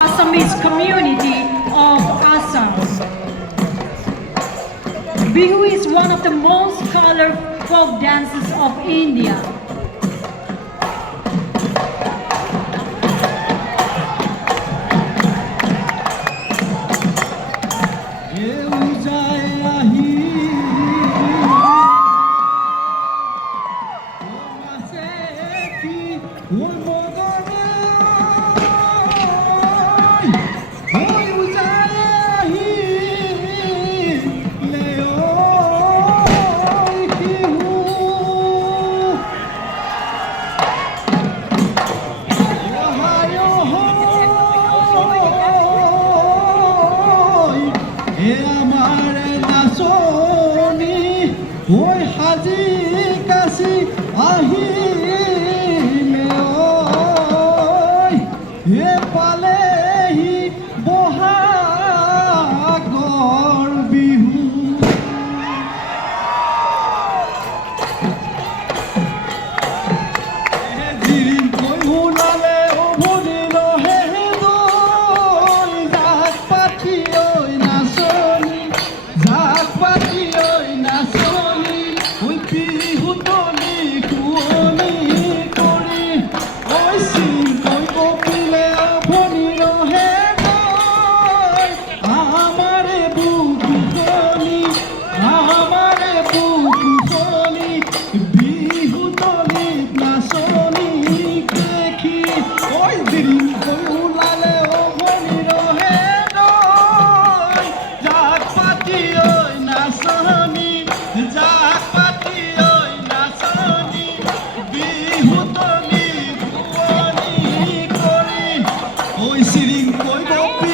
Assamese community of Assam. Bihu is one of the most colorful folk dances of India. ওই হাজি কাশি আহিলে ওই হে পালেহি বহাগৰ বিহু জিৰিম কৈ ওলালে উভতিল হে দৈ জাক পাতি ঐ নাচনি জাক পাতি ঐ নাচনি Oi, Sirim, oi, golpe,